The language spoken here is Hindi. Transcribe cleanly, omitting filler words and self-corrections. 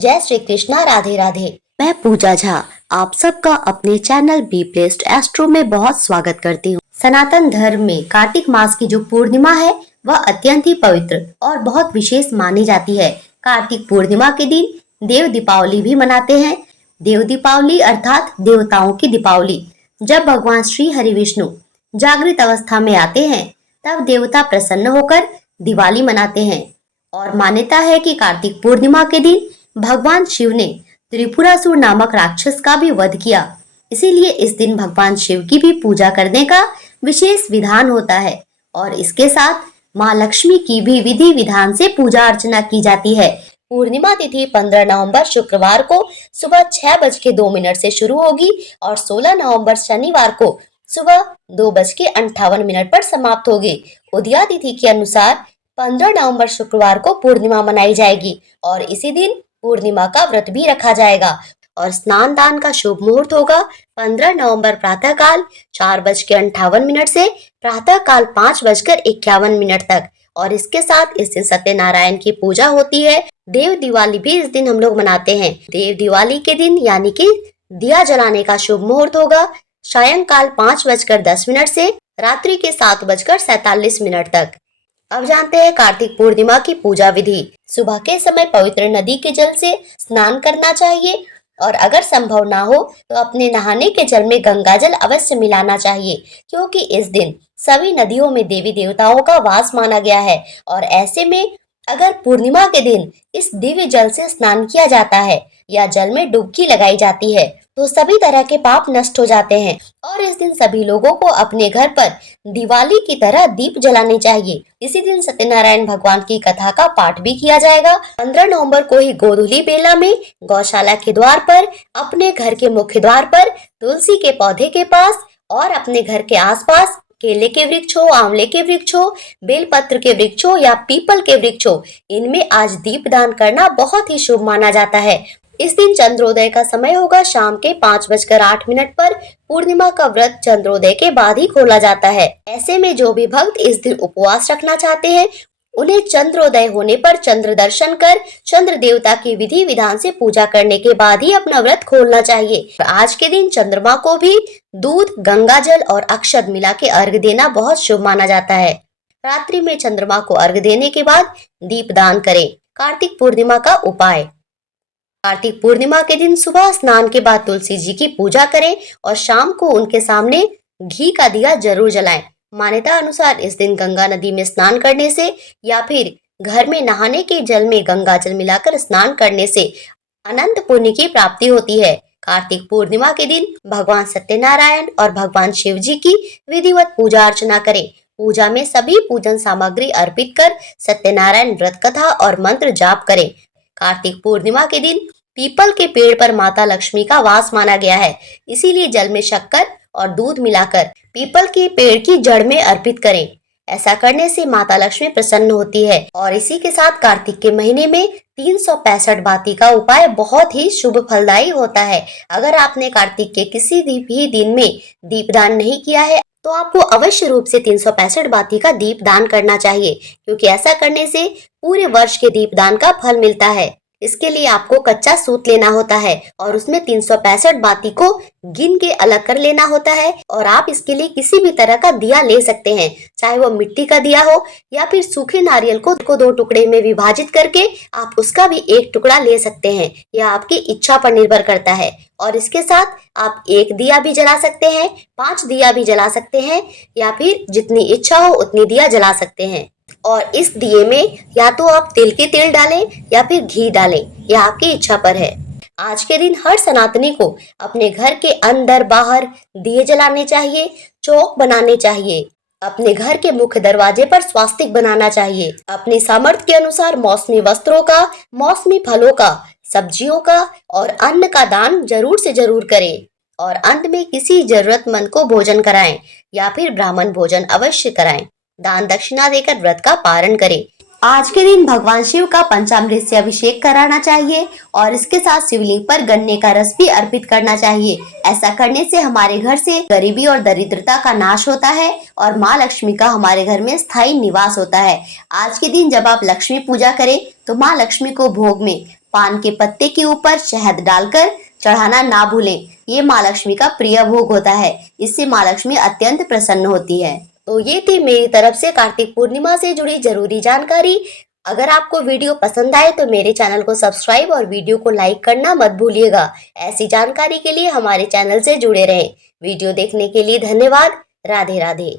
जय श्री कृष्णा, राधे राधे। मैं पूजा झा आप सबका अपने चैनल बी प्लेस्ड एस्ट्रो में बहुत स्वागत करती हूँ। सनातन धर्म में कार्तिक मास की जो पूर्णिमा है वह अत्यंत ही पवित्र और बहुत विशेष मानी जाती है। कार्तिक पूर्णिमा के दिन देव दीपावली भी मनाते हैं। देव दीपावली अर्थात देवताओं की दीपावली। जब भगवान श्री हरि विष्णु जागृत अवस्था में आते हैं तब देवता प्रसन्न होकर दिवाली मनाते हैं और मान्यता है कि कार्तिक पूर्णिमा के दिन भगवान शिव ने त्रिपुरासुर नामक राक्षस का भी वध किया। इसीलिए इस दिन भगवान शिव की भी पूजा करने का विशेष विधान होता है और इसके साथ माँ लक्ष्मी की भी विधि विधान से पूजा अर्चना की जाती है। पूर्णिमा तिथि 15 नवंबर शुक्रवार को सुबह 6:02 से शुरू होगी और 16 नवंबर शनिवार को सुबह 2:58 पर समाप्त होगी। उदया तिथि के अनुसार 15 नवंबर शुक्रवार को पूर्णिमा मनाई जाएगी और इसी दिन पूर्णिमा का व्रत भी रखा जाएगा और स्नान दान का शुभ मुहूर्त होगा 15 नवंबर प्रातः काल 4:58 से प्रातः काल 5:51 तक और इसके साथ इस दिन सत्यनारायण की पूजा होती है। देव दिवाली भी इस दिन हम लोग मनाते हैं। देव दिवाली के दिन यानी कि दिया जलाने का शुभ मुहूर्त होगा सायंकाल 5:10 से रात्रि के 7:47 तक। अब जानते हैं कार्तिक पूर्णिमा की पूजा विधि। सुबह के समय पवित्र नदी के जल से स्नान करना चाहिए और अगर संभव ना हो तो अपने नहाने के जल में गंगा जल अवश्य मिलाना चाहिए, क्योंकि इस दिन सभी नदियों में देवी देवताओं का वास माना गया है और ऐसे में अगर पूर्णिमा के दिन इस दिव्य जल से स्नान किया जाता है या जल में डुबकी लगाई जाती है तो सभी तरह के पाप नष्ट हो जाते हैं और इस दिन सभी लोगों को अपने घर पर दिवाली की तरह दीप जलाने चाहिए। इसी दिन सत्यनारायण भगवान की कथा का पाठ भी किया जाएगा। 15 नवंबर को ही गोधूली बेला में गौशाला के द्वार पर, अपने घर के मुख्य द्वार पर, तुलसी के पौधे के पास और अपने घर के आसपास केले के वृक्ष हो, आंवले के वृक्ष हो, बेलपत्र के वृक्ष हो या पीपल के वृक्ष हो, इनमें आज दीप दान करना बहुत ही शुभ माना जाता है। इस दिन चंद्रोदय का समय होगा शाम के 5:08 पर। पूर्णिमा का व्रत चंद्रोदय के बाद ही खोला जाता है। ऐसे में जो भी भक्त इस दिन उपवास रखना चाहते हैं उन्हें चंद्रोदय होने पर चंद्र दर्शन कर चंद्र देवता की विधि विधान से पूजा करने के बाद ही अपना व्रत खोलना चाहिए। आज के दिन चंद्रमा को भी दूध, गंगा जल और अक्षत मिला के अर्घ देना बहुत शुभ माना जाता है। रात्रि में चंद्रमा को अर्घ देने के बाद दीप दान करें। कार्तिक पूर्णिमा का उपाय। कार्तिक पूर्णिमा के दिन सुबह स्नान के बाद तुलसी जी की पूजा करें और शाम को उनके सामने घी का दिया जरूर जलाएं। मान्यता अनुसार इस दिन गंगा नदी में स्नान करने से या फिर घर में नहाने के जल में गंगा जल मिलाकर स्नान करने से अनंत पुण्य की प्राप्ति होती है। कार्तिक पूर्णिमा के दिन भगवान सत्यनारायण और भगवान शिव जी की विधिवत पूजा अर्चना करें। पूजा में सभी पूजन सामग्री अर्पित कर सत्यनारायण व्रत कथा और मंत्र जाप करें। कार्तिक पूर्णिमा के दिन पीपल के पेड़ पर माता लक्ष्मी का वास माना गया है, इसीलिए जल में शक्कर और दूध मिलाकर पीपल के पेड़ की जड़ में अर्पित करें। ऐसा करने से माता लक्ष्मी प्रसन्न होती है और इसी के साथ कार्तिक के महीने में 365 बाती का उपाय बहुत ही शुभ फलदायी होता है। अगर आपने कार्तिक के किसी भी दिन में दीपदान नहीं किया है तो आपको अवश्य रूप से 365 बाती का दीप दान करना चाहिए, क्योंकि ऐसा करने से पूरे वर्ष के दीपदान का फल मिलता है। इसके लिए आपको कच्चा सूत लेना होता है और उसमें 365 बाती को गिन के अलग कर लेना होता है और आप इसके लिए किसी भी तरह का दिया ले सकते हैं, चाहे वो मिट्टी का दिया हो या फिर सूखे नारियल को 2 टुकड़े में विभाजित करके आप उसका भी 1 टुकड़ा ले सकते हैं। यह आपकी इच्छा पर निर्भर करता है और इसके साथ आप 1 दिया भी जला सकते हैं, 5 दिया भी जला सकते हैं या फिर जितनी इच्छा हो उतनी दिया जला सकते हैं। और इस दिए में या तो आप तिल के तेल डालें या फिर घी डालें, यह आपकी इच्छा पर है। आज के दिन हर सनातनी को अपने घर के अंदर बाहर दिए जलाने चाहिए, चौक बनाने चाहिए, अपने घर के मुख्य दरवाजे पर स्वास्तिक बनाना चाहिए। अपने सामर्थ्य के अनुसार मौसमी वस्त्रों का, मौसमी फलों का, सब्जियों का और अन्न का दान जरूर से जरूर करें और अंत में किसी जरूरतमंद को भोजन कराएं या फिर ब्राह्मण भोजन अवश्य कराएं। दान दक्षिणा देकर व्रत का पारण करें। आज के दिन भगवान शिव का पंचामृत से अभिषेक कराना चाहिए और इसके साथ शिवलिंग पर गन्ने का रस भी अर्पित करना चाहिए। ऐसा करने से हमारे घर से गरीबी और दरिद्रता का नाश होता है और माँ लक्ष्मी का हमारे घर में स्थायी निवास होता है। आज के दिन जब आप लक्ष्मी पूजा करें तो माँ लक्ष्मी को भोग में पान के पत्ते के ऊपर शहद डालकर चढ़ाना ना भूलें। ये माँ लक्ष्मी का प्रिय भोग होता है। इससे माँ लक्ष्मी अत्यंत प्रसन्न होती है। तो ये थी मेरी तरफ से कार्तिक पूर्णिमा से जुड़ी जरूरी जानकारी। अगर आपको वीडियो पसंद आए तो मेरे चैनल को सब्सक्राइब और वीडियो को लाइक करना मत भूलिएगा। ऐसी जानकारी के लिए हमारे चैनल से जुड़े रहें। वीडियो देखने के लिए धन्यवाद। राधे राधे।